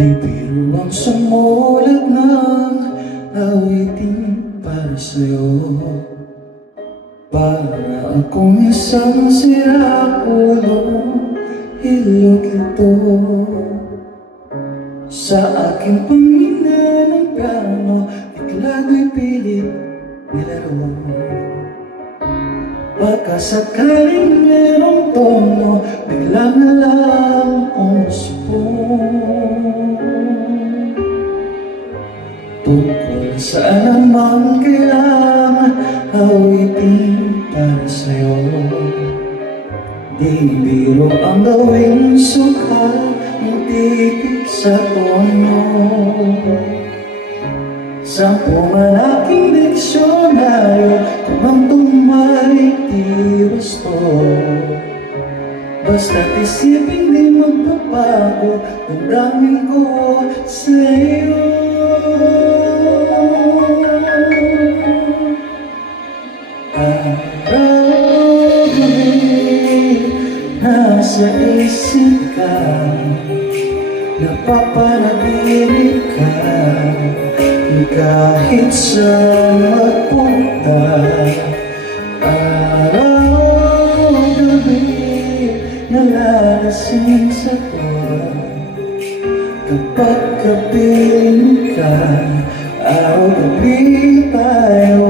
Di biro ang sumulat ng awitin para sa'yo. Para akong isang sira-ulong ilog ito. Sa aking pangina ng piano, bigla ko'y pilit nilaro. Baka sakaling merong tono, bigla na lang umusbong. Tungkol saan naman kailangan awitin para sa'yo. Di biro ang gawing sukat ng titik sa tono. Sampung malaking diksyonaryo kung ang tumay di gusto. Basta't isipin di magbabago, damdamin ko sa'yo. Araw-gabi nasa isip ka, napapanaginip ka, kahit saan magpunta. Araw-gabi nalalasing sa tuwa, kapag kapiling ka, araw-gabi tayo